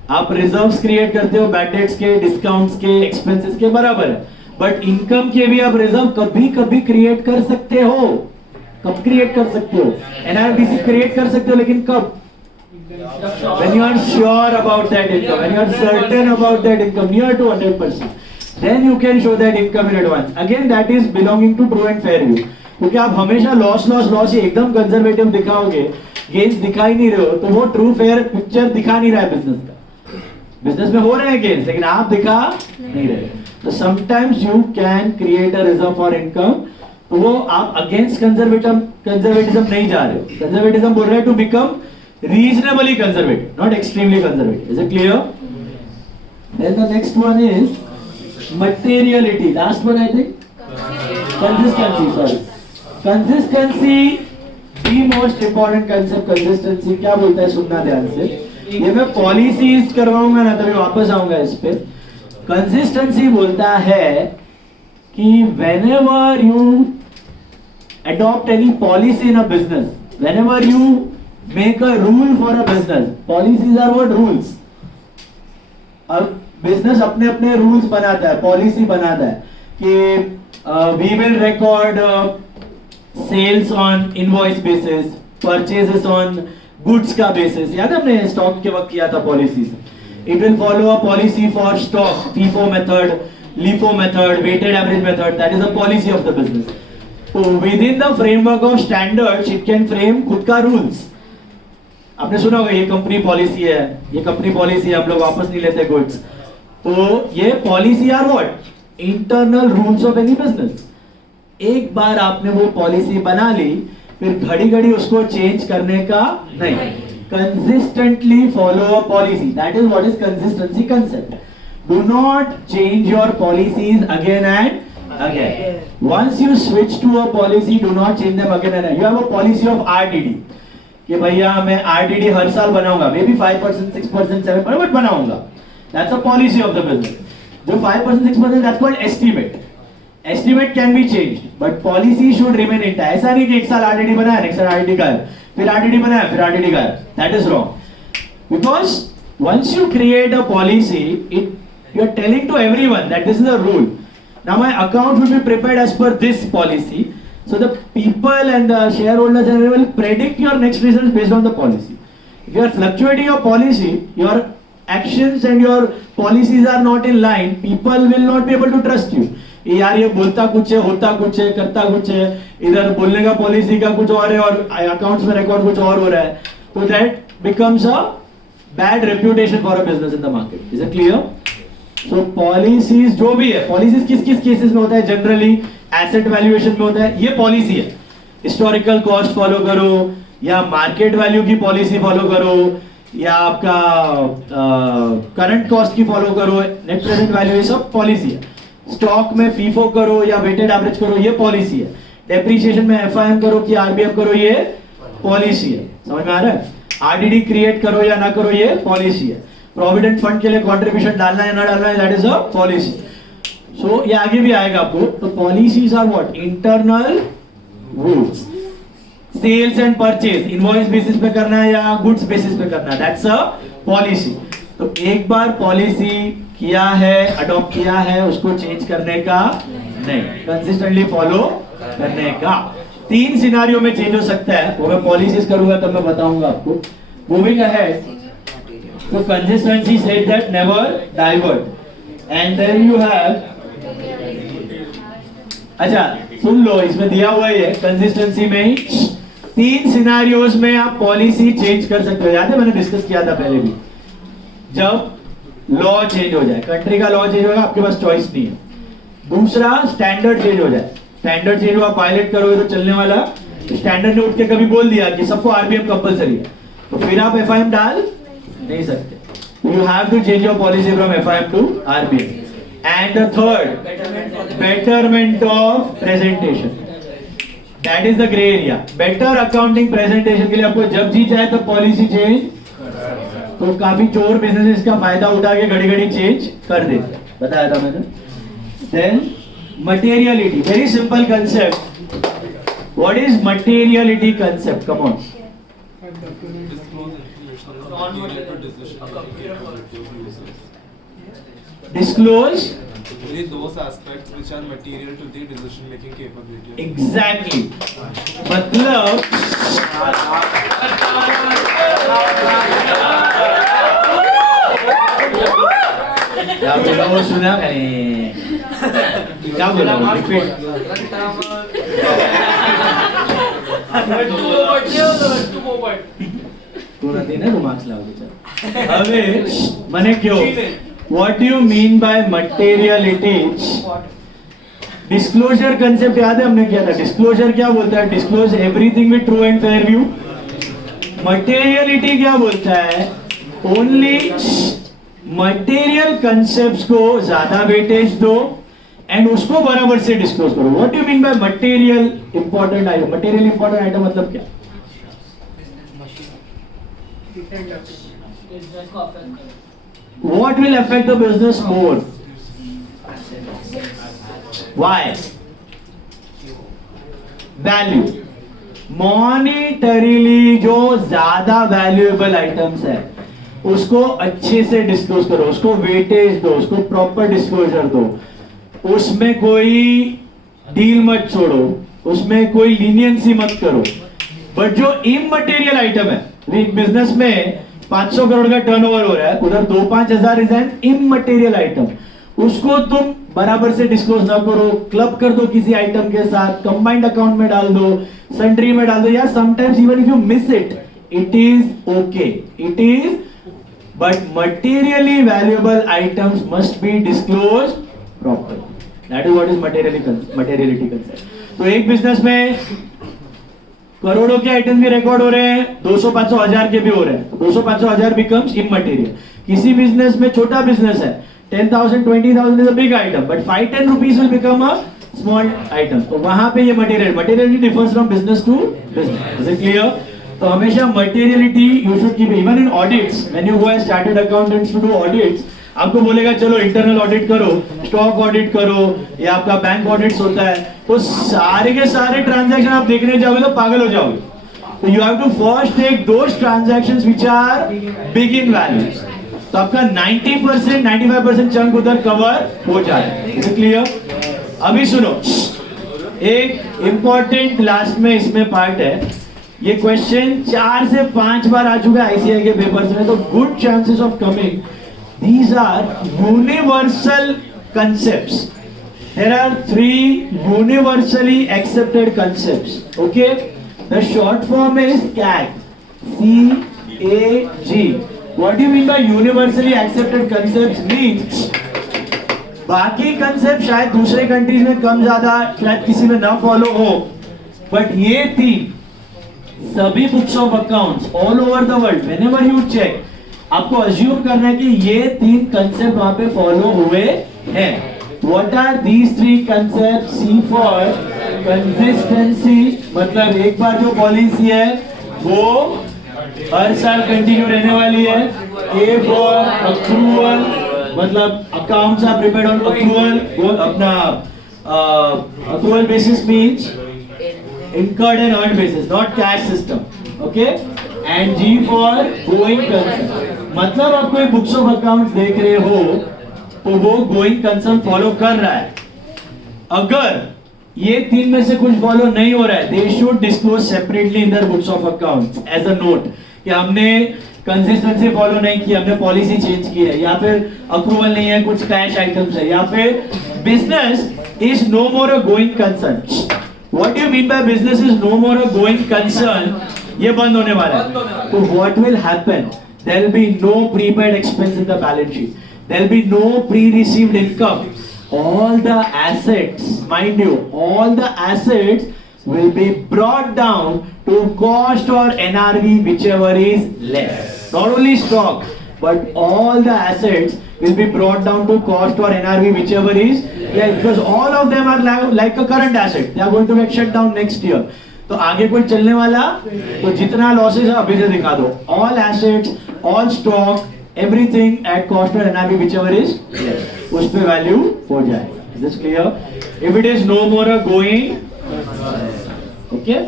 आप reserves create करते हो bad debts के, discounts के, एक्सपेंसेस के बराबर है. बट इनकम के भी आप रिजर्व कभी कभी क्रिएट कर सकते हो. कब क्रिएट कर सकते हो? एनआरडीसी क्रिएट कर सकते हो, लेकिन कब? When you are sure about that income, when you are certain about that income, near to 100%, then you can show that income in advance. Again, that is belonging to true and fair view. क्योंकि आप हमेशा loss loss loss ही एकदम conservative दिखाओगे, gains दिखा ही नहीं रहे हो, तो वो ट्रू फेयर पिक्चर दिखा नहीं रहा है बिजनेस का. बिजनेस में हो रहे हैं गेन्स, लेकिन आप दिखा नहीं रहे. तो sometimes you can create a reserve for income. तो वो आप अगेंस्ट कंजर्वेटिज्म नहीं जा रहे हो. कंजर्वेटिज्म बोल रहे हैं to become reasonably conservative, not extremely conservative. Is it clear? Then the next one is materiality. Last one I think. Consistency. Sorry. Consistency, the most important concept. Consistency क्या बोलता है, सुनना ध्यान से. ये मैं पॉलिसीज करवाऊंगा ना, तभी वापस आऊंगा इस पे. Consistency बोलता है कि whenever you adopt any policy in a business, whenever you make a rule for a business, policies are what? Rules. अब बिजनेस अपने अपने रूल्स बनाता है, पॉलिसी बनाता है कि we will record sales on invoice basis, purchases on goods का basis. याद है हमने स्टॉक के वक्त किया था policies. It will follow a policy for stock, FIFO method, LIFO method, weighted average method. That is a policy of the business. तो within the framework of standards it can frame खुद का rules. आपने सुना होगा ये company policy है, ये company policy है, हम लोग वापस नहीं लेते गुड्स. तो ये policy are what? Internal rules of any business. एक बार आपने वो पॉलिसी बना ली, फिर घड़ी घड़ी उसको चेंज करने का नहीं. Consistently follow a policy. That is what is consistency concept. Do not change your policies again and again. Once you switch to a policy, do not change them again and again. You have a policy of RDD कि भैया मैं RDD हर साल बनाऊंगा, maybe 5%, 6%, 7%, but बनाऊंगा. That's a policy of the business. जो 5%, 6%, that's called estimate. Estimate can be changed, but policy should remain intact. ऐसा नहीं कि एक साल आरडीडी बनाया, नेक्स्ट साल आरडीडी गायब, फिर आरडीडी बनाया, फिर आरडीडी गायब. That is wrong. Because once you create a policy, you are telling to everyone that this is a rule. Now my account will be prepared as per this policy. So the people and the shareholders will predict your next results based on the policy. If you are fluctuating your policy, your actions and your policies are not in line, people will not be able to trust you. यार ये बोलता कुछ है, होता कुछ है, करता कुछ है, इधर बोलने का पॉलिसी का कुछ और है और अकाउंट्स में रिकॉर्ड कुछ और हो रहा है. तो that becomes a bad reputation for a business in the market. Is it clear? So policies जो भी है, policies किस किस केसेस में होता है? जनरली एसेट वैल्यूएशन में होता है. ये पॉलिसी है. हिस्टोरिकल कॉस्ट फॉलो करो, या मार्केट वैल्यू की पॉलिसी फॉलो करो, या आपका करंट कॉस्ट की फॉलो करो, नेट प्रेजेंट वैल्यू, ये सब पॉलिसी है. स्टॉक में फीफो करो या वेटेड एवरेज करो, ये पॉलिसी है. डेप्रिसिएशन में एफआईएम करो कि आरबीएफ करो, ये पॉलिसी है. समझ में आ रहा है? आरडीडी क्रिएट करो या ना करो, ये पॉलिसी है. प्रोविडेंट फंड के लिए कंट्रीब्यूशन डालना है ना डालना है, that is a policy. So ये आगे भी आएगा आपको. तो policies are what? Internal rules. Sales and purchase invoice basis पे करना है या गुड्स बेसिस पे करना है, दैट्स अ पॉलिसी. तो एक बार पॉलिसी किया है, अडॉप्ट किया है, उसको चेंज करने का नहीं, कंसिस्टेंटली फॉलो करने का. 3 सिनेरियो में चेंज हो सकता है, वो मैं पॉलिसीज करूंगा तब मैं बताऊंगा आपको. Moving ahead, so consistency said that never divert, and then you have, अच्छा सुन लो, इसमें दिया हुआ है कंसिस्टेंसी में 3 सिनेरियोज में आप पॉलिसी चेंज कर सकते हो. याद है मैंने डिस्कस किया था पहले भी. जब लॉ चेंज हो जाए, कंट्री का लॉ चेंज होगा, आपके पास चॉइस नहीं है. दूसरा, स्टैंडर्ड चेंज हो जाए. स्टैंडर्ड चेंज हुआ, पायलट करोगे तो चलने वाला. स्टैंडर्ड ने उठ के कभी बोल दिया कि सबको आरबीएम कंपलसरी है, तो फिर आप एफआईएम डाल नहीं सकते. You have to change your policy from FIM to RBM. And the third, betterment of presentation. That is the grey area. Better accounting presentation के लिए आपको जब जी चाहे तो पॉलिसी चेंज, तो काफी चोर बिजनेस का फायदा उठा के घड़ी घड़ी चेंज कर देते हैं. बताया था मैंने. Then materiality, very simple concept. What is materiality concept? Come on. Disclose only those aspects which are material to the decision making capability. exactly. मतलब क्या बोला वो सुना मैंने? क्या बोला? रिपीट. तू नहीं ना मार्क्स लाओगे. अबे मने क्यों? What do you mean by materiality? Disclosure concept याद है हमने किया था. डिस्क्लोजर क्या बोलता है? Disclose everything with true and fair view. Materiality क्या बोलता है? ओनली मटेरियल कंसेप्ट्स को ज्यादा वेटेज दो एंड उसको बराबर से डिस्क्लोज करो. What do you mean by material important item? Material important item मतलब क्या? बिजनेस को अफेक्ट करे. What will affect the business more? Why? Value. Monetarily जो ज्यादा वैल्यूएबल आइटम्स है उसको अच्छे से डिस्क्लोज करो, उसको वेटेज दो, उसको प्रॉपर डिस्क्लोजर दो. उसमें कोई डील मत छोड़ो, उसमें कोई लीनियंसी मत करो. बट जो इमटेरियल आइटम है, बिजनेस में 500 करोड़ का टर्नओवर हो रहा है, उधर 2-5 हजार इज एन इमटेरियल आइटम. उसको तुम बराबर से डिस्क्लोज ना करो, क्लब कर दो किसी आइटम के साथ, कंबाइंड अकाउंट में डाल दो, सन्ड्री में डाल दो, या sometimes even if you miss it, it is okay. It is, but materially valuable items must be disclose proper. That is what is materiality concept. तो एक बिजनेस में करोड़ों के आइटम भी रिकॉर्ड हो रहे हैं, 200-500 हजार के भी हो रहे हैं. 200-500 हजार बिकम्स इमटेरियल. किसी बिजनेस में छोटा बिजनेस है, 10,000 20,000 is a big item, but 5-10 rupees will become a small item. तो वहां पे ये materiality differs from business to business. Is it clear? तो हमेशा materiality you should keep. Even in audits, when you go as chartered accountants to do audits, आपको बोलेगा चलो internal audit करो, स्टॉक ऑडिट करो, या आपका बैंक ऑडिट्स होता है, तो सारे के सारे ट्रांजैक्शन आप देखने जाओगे तो पागल हो जाओगे. तो you have to first take those transactions which are big in value. तो आपका 90% 95% चंक उधर कवर हो जाए. Is it clear? अभी सुनो, एक इंपॉर्टेंट लास्ट में इसमें पार्ट है. ये क्वेश्चन 4 से 5 बार आ चुका है आईसीआई के पेपर्स में, तो good chances of coming. These are universal concepts. There are 3 universally accepted concepts. Okay? The short form is CAG. C-A-G. What do you mean by universally accepted concepts? Means बाकी concept शायद दूसरे countries में कम ज्यादा शायद किसी में ना follow हो, बट ये 3 सभी books of accounts all over the world, whenever you check, आपको अज्यूम करना है कि ये 3 कंसेप्ट वहां पे फॉलो हुए हैं. What are these 3 concept? C for consistency, मतलब एक बार जो पॉलिसी है वो हर साल कंटिन्यू रहने वाली है. ए फॉर अक्रूवल, मतलब accounts are prepared on accrual. अपना accrual basis means incurred and earned basis, not cash system. Okay? And G for going concern. मतलब आप कोई बुक्स ऑफ अकाउंट्स देख रहे हो तो वो गोइंग कंसर्न फॉलो कर रहा है. अगर ये 3 में से कुछ फॉलो नहीं हो रहा है, they should disclose separately in their books of accounts as a note कि हमने कंसिस्टेंसी फॉलो नहीं की, हमने पॉलिसी चेंज की है, या फिर अप्रूवल नहीं है, कुछ कैश आइटम्स है, या फिर business is no more a going concern. What do you mean by business is no more a going concern? ये बंद होने वाला है. तो what will happen? There will be no prepaid expense in the balance sheet. There will be no pre-received income. All the assets, mind you, all the assets will be brought down to cost or NRV, whichever is less. Not only stock, but all the assets will be brought down to cost or NRV, whichever is, yeah, because all of them are like a current asset. They are going to get shut down next year. तो आगे कोई चलने वाला, तो जितना losses है अभी से दिखा दो. All assets, all stock, everything at cost or NRV, whichever is, उस पे value हो जाए. Is this clear? If it is no more a going, okay?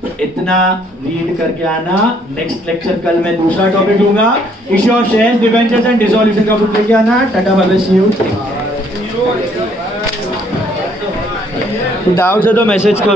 तो इतना रीड करके आना. नेक्स्ट लेक्चर कल मैं दूसरा टॉपिक लूंगा. Issue of shares, debentures and dissolution का बुक लेके आना. Tata bye bye, see you. Doubts है तो मैसेज करो.